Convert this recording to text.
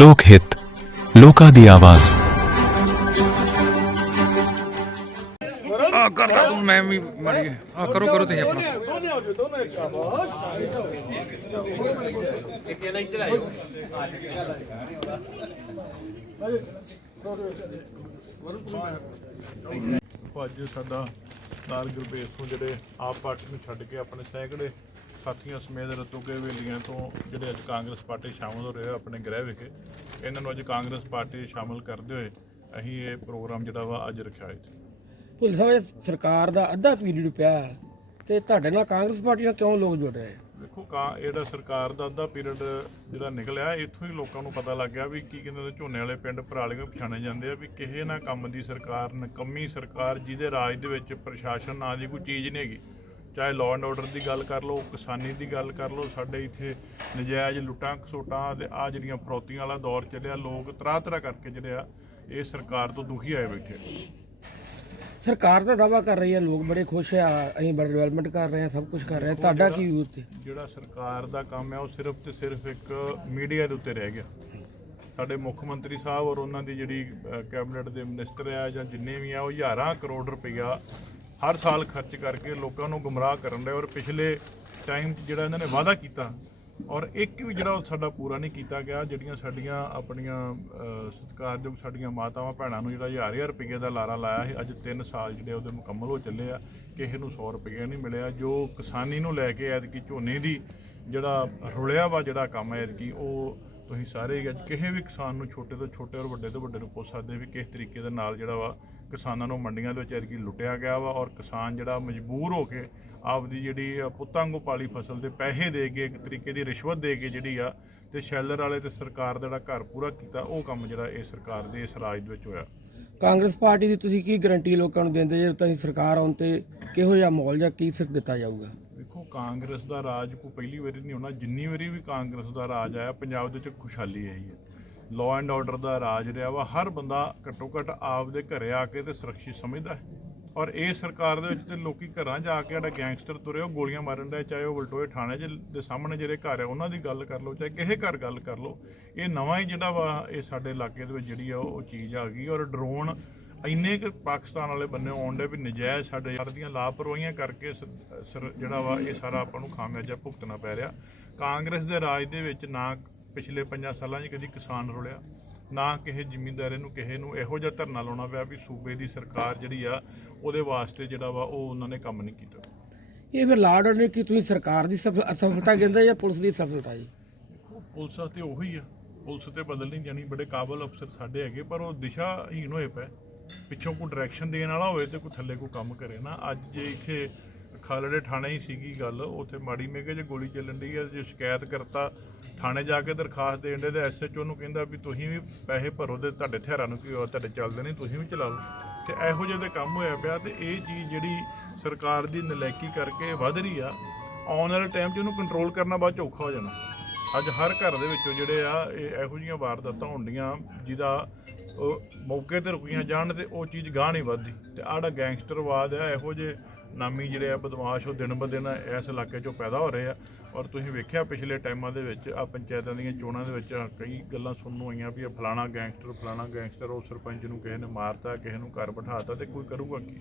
ਲੋਕ ਹਿੱਤ ਲੋਕਾਂ ਦੀ ਆਵਾਜ਼। ਆ ਕਰਦਾ ਤੂੰ ਮੈਂ ਵੀ ਮਾੜੀ ਆ ਕਰੋ ਕਰੋ ਤੁਸੀਂ ਆਪਣਾ। ਅੱਜ ਸਾਡਾ ਨਾਲ ਗੁਰਬੇਸ ਤੋਂ ਜਿਹੜੇ ਆਪ ਪਾਰਟੀ ਨੂੰ ਛੱਡ ਕੇ ਆਪਣੇ ਸੈਂਕੜੇ ਸਾਥੀਆਂ ਸਮੇਤ ਰਤੋਕੇ ਵੇਲੀਆਂ ਤੋਂ ਜਿਹੜੇ ਅੱਜ ਕਾਂਗਰਸ ਪਾਰਟੀ ਸ਼ਾਮਲ ਹੋ ਰਹੇ ਆ ਆਪਣੇ ਗ੍ਰਹਿ ਵਿਖੇ ਇਹਨਾਂ ਨੂੰ ਅੱਜ ਕਾਂਗਰਸ ਪਾਰਟੀ ਸ਼ਾਮਲ ਕਰਦੇ ਹੋਏ ਅਸੀਂ ਇਹ ਪ੍ਰੋਗਰਾਮ ਜਿਹੜਾ ਵਾ ਅੱਜ ਰੱਖਿਆ ਹੈ ਜੀ ਭੁੱਲ ਸਾਹਿਬ ਸਰਕਾਰ ਦਾ ਅੱਧਾ ਪੀਰੀਅਡ ਪਿਆ ਤੇ ਤੁਹਾਡੇ ਨਾਲ ਕਾਂਗਰਸ ਪਾਰਟੀ ਨਾਲ ਕਿਉਂ ਲੋਕ ਜੁੜ ਰਹੇ ਦੇਖੋ ਕਾ ਇਹਦਾ ਸਰਕਾਰ ਦਾ ਅੱਧਾ ਪੀਰੀਅਡ ਜਿਹੜਾ ਨਿਕਲਿਆ ਇੱਥੋਂ ਹੀ ਲੋਕਾਂ ਨੂੰ ਪਤਾ ਲੱਗ ਗਿਆ ਵੀ ਕੀ ਕਹਿੰਦੇ ਨੇ ਝੋਨੇ ਵਾਲੇ ਪਿੰਡ ਪਰਾਲੀਆਂ ਪਛਾਣੇ ਜਾਂਦੇ ਆ ਵੀ ਕਿਸੇ ਨਾ ਕੰਮ ਦੀ ਸਰਕਾਰ ਨਕੰਮੀ ਸਰਕਾਰ ਜਿਹਦੇ ਰਾਜ ਦੇ ਵਿੱਚ ਪ੍ਰਸ਼ਾਸਨ ਨਾਂ ਦੀ ਕੋਈ ਚੀਜ਼ ਨਹੀਂ ਹੈਗੀ। ਚਾਹੇ ਲਾਅ ਐਂਡ ਆਰਡਰ ਦੀ ਗੱਲ ਕਰ ਲਓ ਕਿਸਾਨੀ ਦੀ ਗੱਲ ਕਰ ਲਓ ਸਾਡੇ ਇੱਥੇ ਨਜਾਇਜ਼ ਲੁੱਟਾਂ ਖਸੋਟਾਂ ਤੇ ਆ ਜਿਹੜੀਆਂ ਫਰੌਤੀਆਂ ਵਾਲਾ ਦੌਰ ਚੱਲਿਆ ਲੋਕ ਤਰ੍ਹਾਂ ਤਰ੍ਹਾਂ ਕਰਕੇ ਜਿਹੜੇ ਆ ਇਹ ਸਰਕਾਰ ਤੋਂ ਦੁਖੀ ਆਏ ਬੈਠੇ ਸਰਕਾਰ ਦਾ ਦਾਵਾ ਕਰ ਰਹੀ ਹੈ ਲੋਕ ਬੜੇ ਖੁਸ਼ ਆ ਅਸੀਂ ਬੜਾ ਡਿਵੈਲਪਮੈਂਟ ਕਰ ਰਹੇ ਹਾਂ ਸਭ ਕੁਝ ਕਰ ਰਹੇ ਹਾਂ। ਤੁਹਾਡਾ ਕੀ ਵਿਊ ਤੇ ਜਿਹੜਾ ਸਰਕਾਰ ਦਾ ਕੰਮ ਹੈ ਉਹ ਸਿਰਫ ਤੇ ਸਿਰਫ ਇੱਕ ਮੀਡੀਆ ਦੇ ਉੱਤੇ ਰਹਿ ਗਿਆ। ਸਾਡੇ ਮੁੱਖ ਮੰਤਰੀ ਸਾਹਿਬ ਔਰ ਉਹਨਾਂ ਦੀ ਜਿਹੜੀ ਕੈਬਨਿਟ ਦੇ ਮਿਨਿਸਟਰ ਆ ਜਾਂ ਜਿੰਨੇ ਵੀ ਆ ਉਹ ਹਜ਼ਾਰਾਂ ਕਰੋੜ ਰੁਪਈਆ ਹਰ ਸਾਲ ਖਰਚ ਕਰਕੇ ਲੋਕਾਂ ਨੂੰ ਗੁੰਮਰਾਹ ਕਰਨ ਦੇ ਔਰ ਪਿਛਲੇ ਟਾਈਮ 'ਚ ਜਿਹੜਾ ਇਹਨਾਂ ਨੇ ਵਾਅਦਾ ਕੀਤਾ ਔਰ ਇੱਕ ਵੀ ਜਿਹੜਾ ਉਹ ਸਾਡਾ ਪੂਰਾ ਨਹੀਂ ਕੀਤਾ ਗਿਆ, ਜਿਹੜੀਆਂ ਸਾਡੀਆਂ ਆਪਣੀਆਂ ਸਤਿਕਾਰਯੋਗ ਸਾਡੀਆਂ ਮਾਤਾਵਾਂ ਭੈਣਾਂ ਨੂੰ ਜਿਹੜਾ ਹਜ਼ਾਰ ਹਜ਼ਾਰ ਰੁਪਏ ਦਾ ਲਾਰਾ ਲਾਇਆ ਸੀ, ਅੱਜ 3 ਸਾਲ ਜਿਹੜੇ ਉਹਦੇ ਮੁਕੰਮਲ ਹੋ ਚੱਲੇ ਆ, ਕਿਸੇ ਨੂੰ 100 ਰੁਪਏ ਨਹੀਂ ਮਿਲਿਆ, ਜੋ ਕਿਸਾਨੀ ਨੂੰ ਲੈ ਕੇ ਐਤਕੀ ਝੋਨੇ ਦੀ ਜਿਹੜਾ ਰੁਲਿਆ ਵਾ ਜਿਹੜਾ ਕੰਮ ਹੈ ਐਤਕੀ, ਉਹ ਤੁਸੀਂ ਸਾਰੇ ਕਿਸੇ ਵੀ ਕਿਸਾਨ ਨੂੰ ਛੋਟੇ ਤੋਂ ਛੋਟੇ ਔਰ ਵੱਡੇ ਤੋਂ ਵੱਡੇ ਨੂੰ ਪੁੱਛ ਸਕਦੇ ਵੀ ਕਿਸ ਤਰੀਕੇ ਦੇ ਨਾਲ ਜਿਹੜਾ ਵਾ ਕਿਸਾਨਾਂ ਨੂੰ ਮੰਡੀਆਂ ਦੇ ਵਿੱਚ ਐਤਕੀ ਲੁੱਟਿਆ ਗਿਆ ਵਾ ਔਰ ਕਿਸਾਨ ਜਿਹੜਾ ਮਜਬੂਰ ਹੋ ਕੇ ਆਪਦੀ ਜਿਹੜੀ ਅ, ਪੁੱਤਾਂ ਵਾਂਗੂ ਪਾਲੀ ਫਸਲ ਦੇ ਪੈਸੇ ਦੇ ਕੇ ਇੱਕ ਤਰੀਕੇ ਦੀ ਰਿਸ਼ਵਤ ਦੇ ਕੇ ਜਿਹੜੀ ਆ ਤੇ ਸ਼ੈਲਰ ਵਾਲੇ ਤੇ ਸਰਕਾਰ ਦਾ ਜਿਹੜਾ ਘਰ ਪੂਰਾ ਕੀਤਾ ਉਹ ਕੰਮ ਜਿਹੜਾ ਇਹ ਸਰਕਾਰ ਦੇ ਇਸ ਰਾਜ ਦੇ ਵਿੱਚ ਹੋਇਆ। ਕਾਂਗਰਸ ਪਾਰਟੀ ਦੀ ਤੁਸੀਂ ਕੀ ਗਾਰੰਟੀ ਲੋਕਾਂ ਨੂੰ ਦਿੰਦੇ ਜੇ ਤੁਸੀਂ ਸਰਕਾਰ ਆਉਣ ਤੇ ਕਿਹੋ ਜਿਹਾ ਮਾਹੌਲ ਜਾਂ ਕੀ ਸਿੱਖ ਦਿੱਤਾ ਜਾਊਗਾ? ਵੇਖੋ ਕਾਂਗਰਸ ਦਾ ਰਾਜ ਕੋਈ ਪਹਿਲੀ ਵਾਰੀ ਨਹੀਂ ਹੋਣਾ ਜਿੰਨੀ ਵਾਰੀ ਵੀ ਕਾਂਗਰਸ ਦਾ ਰਾਜ ਆਇਆ ਪੰਜਾਬ ਦੇ ਵਿੱਚ ਖੁਸ਼ਹਾਲੀ ਆਈ ਹੈ। ਲਾਅ ਐਂਡ ਆਰਡਰ ਦਾ ਰਾਜ ਰਿਹਾ ਵਾ, ਹਰ ਬੰਦਾ ਘੱਟੋ ਘੱਟ ਆਪ ਦੇ ਘਰੇ ਆ ਕੇ ਤੇ ਸੁਰੱਖਿਅਤ ਸਮਝਦਾ ਹੈ। ਔਰ ਇਹ ਸਰਕਾਰ ਦੇ ਵਿੱਚ ਤੇ ਲੋਕੀ ਘਰਾਂ ਜਾ ਕੇ ਜਿਹੜਾ ਗੈਂਗਸਟਰ ਤੁਰੇ, ਉਹ ਗੋਲੀਆਂ ਮਾਰਨ ਦਾ ਚਾਹੇ ਉਹ ਵਲਟੋਏ ਥਾਣੇ 'ਚ ਦੇ ਸਾਹਮਣੇ ਜਿਹੜੇ ਘਰ ਹੈ ਉਹਨਾਂ ਦੀ ਗੱਲ ਕਰ ਲਓ, ਚਾਹੇ ਕਿਸੇ ਘਰ ਗੱਲ ਕਰ ਲਓ। ਇਹ ਨਵਾਂ ਹੀ ਜਿਹੜਾ ਵਾ, ਇਹ ਸਾਡੇ ਇਲਾਕੇ ਦੇ ਵਿੱਚ ਜਿਹੜੀ ਆ, ਉਹ ਚੀਜ਼ ਆ ਗਈ। ਔਰ ਡਰੋਨ ਇੰਨੇ ਕਿ ਪਾਕਿਸਤਾਨ ਵਾਲੇ ਬੰਨੇ ਆਉਣ ਦੇ ਵੀ ਨਜਾਇਜ਼ ਸਾਡੇ ਯਾਰ ਦੀਆਂ ਲਾਪਰਵਾਹੀਆਂ ਕਰਕੇ ਸ- ਸਰ- ਜਿਹੜਾ ਵਾ, ਇਹ ਸਾਰਾ ਆਪਾਂ ਨੂੰ ਖਾਮਿਆਜਾ ਭੁਗਤਣਾ ਪੈ ਰਿਹਾ। ਕਾਂਗਰਸ ਦੇ ਰਾਜ ਦੇ ਵਿੱਚ ਨਾ ਪਿਛਲੇ 5 ਸਾਲਾਂ 'ਚ ਕਦੀ ਕਿਸਾਨ ਰੁਲਿਆ ਨਾ ਕਿਸੇ ਜ਼ਿਮੀਂਦਾਰੇ ਨੂੰ ਕਿਸੇ ਨੂੰ ਇਹੋ ਜਿਹਾ ਧਰਨਾ ਲਾਉਣਾ ਪਿਆ ਵੀ ਸੂਬੇ ਦੀ ਸਰਕਾਰ ਜਿਹੜੀ ਆ ਉਹਦੇ ਵਾਸਤੇ ਜਿਹੜਾ ਵਾ ਉਹ ਉਹਨਾਂ ਨੇ ਕੰਮ ਨਹੀਂ ਕੀਤਾ। ਇਹ ਫਿਰ ਲਾਰਡ ਆਰਡਰ ਕੀ ਤੁਸੀਂ ਸਰਕਾਰ ਦੀ ਸਫ- ਅਸਫਲਤਾ ਕਹਿੰਦੇ ਜਾਂ ਪੁਲਿਸ ਦੀ ਸਫਲਤਾ ਜੀ? ਪੁਲਿਸ ਤੇ ਉਹੀ ਆ। ਪੁਲਿਸ ਤੇ ਬਦਲ ਨਹੀਂ ਜਾਣੀ ਬੜੇ ਕਾਬਲ ਅਫਸਰ ਸਾਡੇ ਹੈਗੇ ਪਰ ਉਹ ਦਿਸ਼ਾਹੀਣ ਹੋਏ ਪਏ। ਪਿੱਛੋਂ ਕੋਈ ਡਾਇਰੈਕਸ਼ਨ ਦੇਣ ਵਾਲਾ ਹੋਵੇ ਤੇ ਕੋਈ ਥੱਲੇ ਕੋਈ ਕੰਮ ਕਰੇ ਨਾ। ਅੱਜ ਜੇ ਇੱਥੇ ਖਾਲੜੇ ਥਾਣੇ ਹੀ ਸੀਗੀ ਗੱਲ, ਉੱਥੇ ਮਾੜੀ ਮੇਗੇ 'ਚ ਗੋਲੀ ਚੱਲਣ ਦੀ ਹੈ ਜੇ ਸ਼ਿਕਾਇਤ ਕਰਤਾ, ਥਾਣੇ ਜਾ ਕੇ ਦਰਖਾਸਤ ਦੇਣ ਦੇ ਤੇ ਐਸਐਚਓ ਨੂੰ ਕਹਿੰਦਾ ਵੀ ਤੁਸੀਂ ਵੀ ਪੈਸੇ ਭਰੋ ਤੇ ਤੁਹਾਡੇ ਹਥਿਆਰਾਂ ਨੂੰ ਕੀ ਹੋਇਆ, ਤੁਹਾਡੇ ਚੱਲਦੇ ਨਹੀਂ, ਤੁਸੀਂ ਵੀ ਚਲਾ ਲਓ। ਤੇ ਇਹੋ ਜਿਹੇ ਦੇ ਕੰਮ ਹੋਇਆ ਪਿਆ ਤੇ ਇਹ ਚੀਜ਼ ਜਿਹੜੀ ਸਰਕਾਰ ਦੀ ਨਲੈਕੀ ਕਰਕੇ ਵੱਧ ਰਹੀ ਆ, ਆਉਣ ਵਾਲੇ ਟਾਈਮ 'ਚ ਉਹਨੂੰ ਕੰਟਰੋਲ ਕਰਨਾ ਬਹੁਤ 'ਚ ਔਖਾ ਹੋ ਜਾਣਾ। ਅੱਜ ਹਰ ਘਰ ਦੇ ਵਿੱਚੋਂ ਜਿਹੜੇ ਆ, ਇਹ ਇਹੋ ਜਿਹੀਆਂ ਵਾਰਦਾਤਾਂ ਹੁੰਦੀਆਂ, ਜਿਹਦਾ ਉਹ ਮੌਕੇ ਤੇ ਰੁਕੀਆਂ ਜਾਣ ਤੇ ਉਹ ਚੀਜ਼ ਗਾਹ ਨਹੀਂ ਵੱਧਦੀ। ਤੇ ਆਹ ਗੈਂਗਸਟਰਵਾਦ ਆ, ਇਹੋ ਜਿਹੇ ਨਾਮੀ ਜਿਹੜੇ ਆ ਬਦਮਾਸ਼ ਉਹ ਦਿਨ ਬ ਦਿਨ ਇਸ ਇਲਾਕੇ 'ਚੋਂ ਪੈਦਾ ਹੋ ਰਹੇ ਆ। ਔਰ ਤੁਸੀਂ ਵੇਖਿਆ ਪਿਛਲੇ ਟਾਈਮਾਂ ਦੇ ਵਿੱਚ ਆ ਪੰਚਾਇਤਾਂ ਦੀਆਂ ਚੋਣਾਂ ਦੇ ਵਿੱਚ ਕਈ ਗੱਲਾਂ ਸੁਣਨ ਨੂੰ ਆਈਆਂ ਵੀ ਇਹ ਫਲਾਣਾ ਗੈਂਗਸਟਰ ਫਲਾਣਾ ਗੈਂਗਸਟਰ, ਉਹ ਸਰਪੰਚ ਨੂੰ ਕਿਸੇ ਨੇ ਮਾਰਤਾ, ਕਿਸੇ ਨੂੰ ਘਰ ਬਿਠਾਤਾ ਤੇ ਕੋਈ ਕਰੂਗਾ ਕੀ?